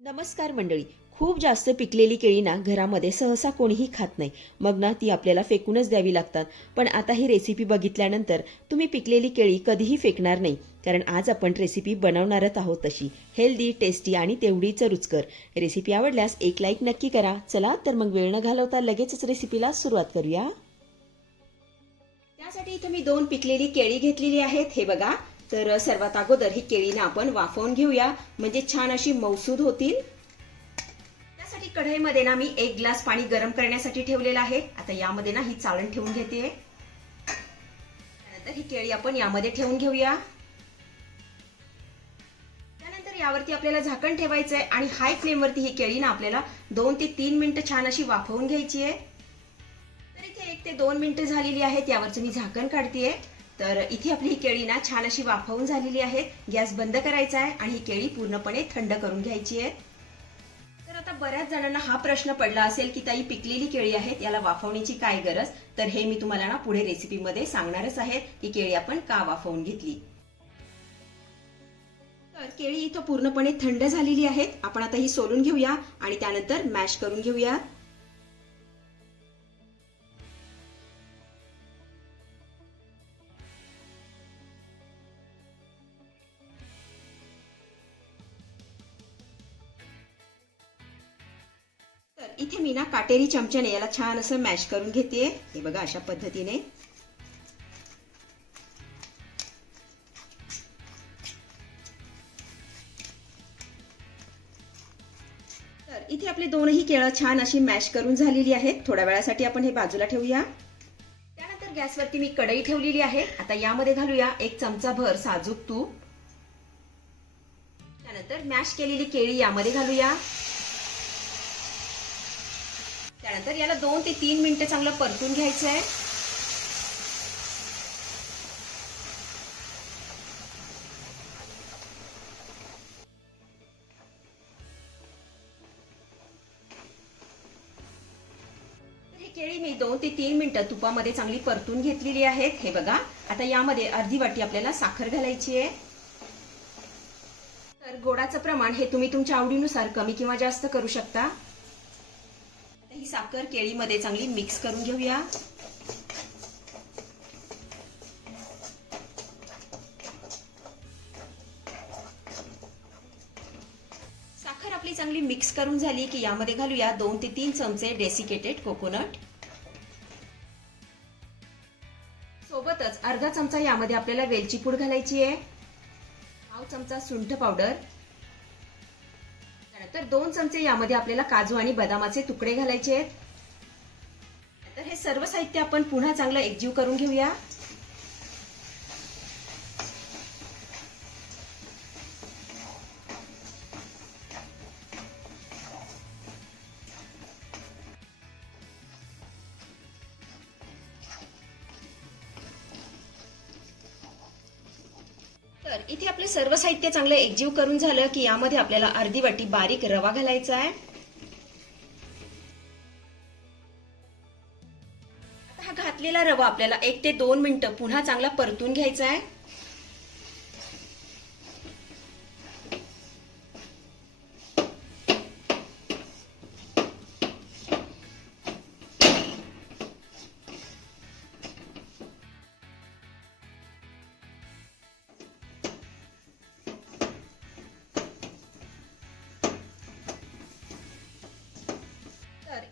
नमस्कार मंडळी. खूप जास्त पिकलेली केळी ना घरामध्ये सहसा कोणीही खात नाही. मग ना ती आपल्याला फेकूनच द्यावी लागतात. पण आता ही रेसिपी बघितल्यानंतर तुम्ही पिकलेली केळी कधीही फेकणार नाही. कारण आज आपण रेसिपी बनवणारच आहोत तशी. हेल्दी टेस्टी आणि तेवढीच रुचकर. रेसिपी आवडल्यास एक लाईक नक्की करा. चला तर मग वेळ न घालवता लगेचच रेसिपीला सुरुवात करूया. त्यासाठी इथं मी दोन पिकलेली केळी घेतलेली आहेत. हे बघा. तर सर्वात अगोदर ही केळी ना आपण वाफवून घेऊया. म्हणजे छान अशी मौसूद होतील. त्यासाठी कढईमध्ये ना मी एक ग्लास पाणी गरम करण्यासाठी ठेवलेलं आहे. आता यामध्ये ना ही चाळण ठेवून घेते. त्यानंतर ही केळी आपण यामध्ये ठेवून घेऊया. त्यानंतर यावरती आपल्याला झाकण ठेवायचं आहे आणि हाय फ्लेमवरती ही केळी ना आपल्याला दोन ते तीन मिनिटं छान अशी वाफवून घ्यायची आहे. तर इथे एक ते दोन मिनिटं झालेली आहेत. यावरचं मी झाकण काढतेय. तर इथे आपली ही केळी ना छान अशी वाफवून झालेली आहे. गॅस बंद करायचा आहे आणि ही केळी पूर्णपणे थंड करून घ्यायची आहे. तर आता बऱ्याच जणांना हा प्रश्न पडला असेल की ताई पिकलेली केळी आहेत याला वाफवण्याची काय गरज? तर हे मी तुम्हाला ना पुढे रेसिपीमध्ये सांगणारच आहे की केळी आपण का वाफवून घेतली. तर केळी इथं पूर्णपणे थंड झालेली आहेत. आपण आता ही सोलून घेऊया आणि त्यानंतर मॅश करून घेऊया. इथे मी ना काटेरी चमच्याने याला छान असं मॅश करून घेते हे बघा अशा पद्धतीने. तर इथे आपले दोनही केळं छान अशी मॅश करून झालेली आहेत. थोड्या वेळासाठी आपण हे बाजूला ठेवूया. त्यानंतर गॅसवरती मी कढई ठेवलेली आहे. आता यामध्ये घालूया एक चमचा भर साजूक तूप. त्यानंतर मॅश केलेली केळी यामध्ये घालूया. त्यानंतर याला दोन ते तीन मिनिटं चांगलं परतून घ्यायचं आहे. हे केळी मी दोन ते तीन मिनिटं तुपामध्ये चांगली परतून घेतलेली आहेत. हे बघा आता यामध्ये अर्धी वाटी आपल्याला साखर घालायची आहे. तर गोडाचं प्रमाण हे तुम्ही तुमच्या आवडीनुसार कमी किंवा जास्त करू शकता. साखर केळीमध्ये चांगली मिक्स करून घेऊया. साखर आपली चांगली मिक्स करून झाली की यामध्ये घालूया दोन ते तीन चमचे डेसिकेटेड कोकोनट सोबतच अर्धा चमचा यामध्ये आपल्याला वेलची पूड घालायची आहे. पाव चमचा सुंठ पावडर तर दोन चमचे यामध्ये आपल्याला काजू आणि बदामाचे तुकडे घालायचे आहेत. तर हे सर्व साहित्य आपण पुन्हा चांगलं एकजीव करून घेऊया. तर इथे आपले सर्व साहित्य चांगलं एकजीव करून झालं की यामध्ये आपल्याला अर्धी वाटी बारीक रवा घालायचा आहे. आता हा घातलेला रवा आपल्याला एक ते दोन मिनिटं पुन्हा चांगला परतून घ्यायचा आहे.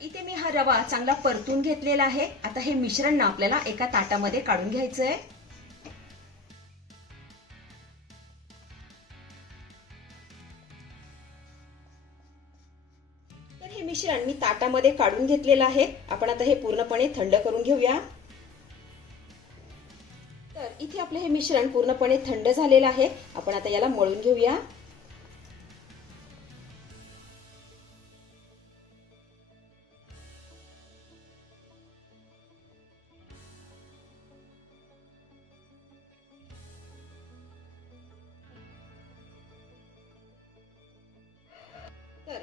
इथे मी हा रवा चांगला परतून घेतलेला आहे. आता हे मिश्रण ना आपल्याला एका ताटामध्ये काढून घ्यायचं आहे तर हे मिश्रण मी ताटामध्ये काढून घेतलेलं आहे. आपण आता हे पूर्णपणे थंड करून घेऊया. तर इथे आपलं हे मिश्रण पूर्णपणे थंड झालेलं आहे. आपण आता याला मळून घेऊया.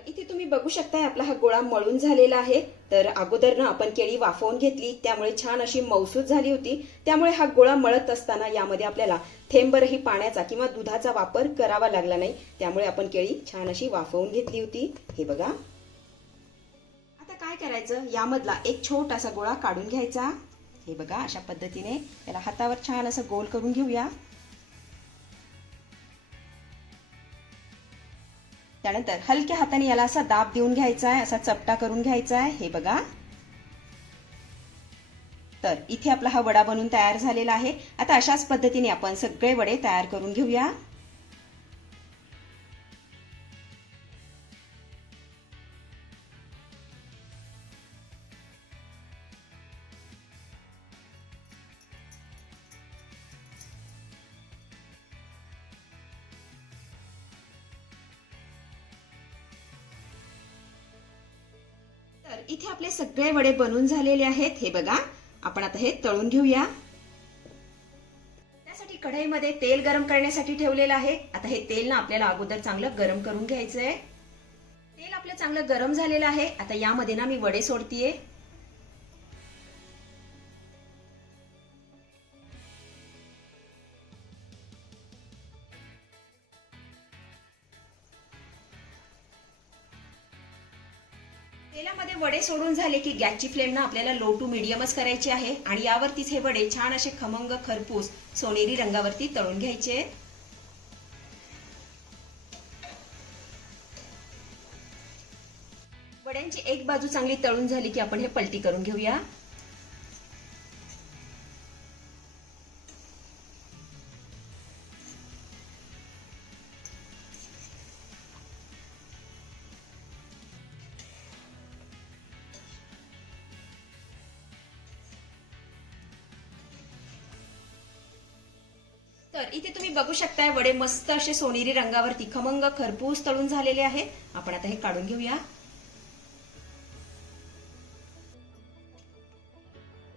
इथे तुम्ही बघू शकताय आपला हा गोळा मळून झालेला आहे. तर अगोदर ना आपण केळी वाफवून घेतली त्यामुळे छान अशी मौसूद झाली होती. त्यामुळे हा गोळा मळत असताना यामध्ये आपल्याला थेंबरही पाण्याचा किंवा दुधाचा वापर करावा लागला नाही. त्यामुळे आपण केळी छान अशी वाफवून घेतली होती. हे बघा. आता काय करायचं? यामधला एक छोटासा गोळा काढून घ्यायचा. हे बघा अशा पद्धतीने त्याला हातावर छान असं गोल करून घेऊया. त्यानंतर हलक्या हाताने याला असा दाब देऊन घ्यायचा आहे असा चपटा करून घ्यायचा आहे हे बघा. तर इथे आपला हा वडा बनून तयार झालेला आहे. आता अशाच पद्धतीने आपण सगळे वडे तयार करून घेऊया. इथे आपले सगळे वडे बनून झालेले आहेत. हे बघा आपण आता हे तळून घेऊया. त्यासाठी कढईमध्ये तेल गरम करण्यासाठी ठेवलेलं आहे. आता हे तेल ना आपल्याला अगोदर चांगलं गरम करून घ्यायचं आहे तेल आपलं चांगलं गरम झालेलं आहे. आता यामध्ये ना मी वडे सोडतीये. तेलामध्ये वडे सोडून झाले की गॅसची फ्लेम ना आपल्याला लो टू मिडियमच करायची आहे. आणि यावरतीच हे वडे छान असे खमंग खरपूस सोनेरी रंगावरती तळून घ्यायचे. वड्यांची एक बाजू चांगली तळून झाली की आपण हे पलटी करून घेऊया. तर इथे तुम्ही बघू शकताय वडे मस्त असे सोनेरी रंगावरती खमंग खरपूस तळून झालेले आहेत आपण आता हे काढून घेऊया.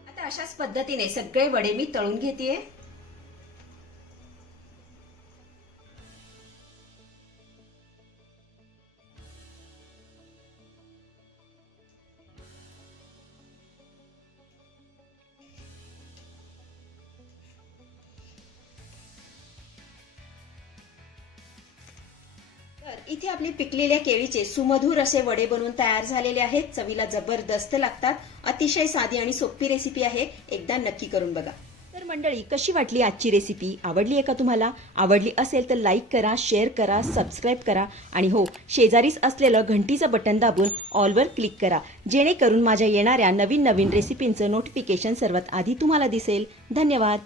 आता अशाच पद्धतीने सगळे वडे मी तळून घेते इथे आपली पिकलेल्या केळीचे सुमधूर असे वडे बनवून तयार झालेले आहेत. चवीला जबरदस्त लागतात. अतिशय साधी आणि सोपी रेसिपी आहे. एकदा नक्की करून बघा. तर मंडळी कशी वाटली आजची रेसिपी आवडली आहे का तुम्हाला? आवडली असेल तर लाईक करा शेअर करा सबस्क्राईब करा आणि हो शेजारीच असलेलं घंटीचं बटन दाबून ऑलवर क्लिक करा. जेणेकरून माझ्या येणाऱ्या नवीन नवीन रेसिपींचं नोटिफिकेशन सर्वात आधी तुम्हाला दिसेल. धन्यवाद.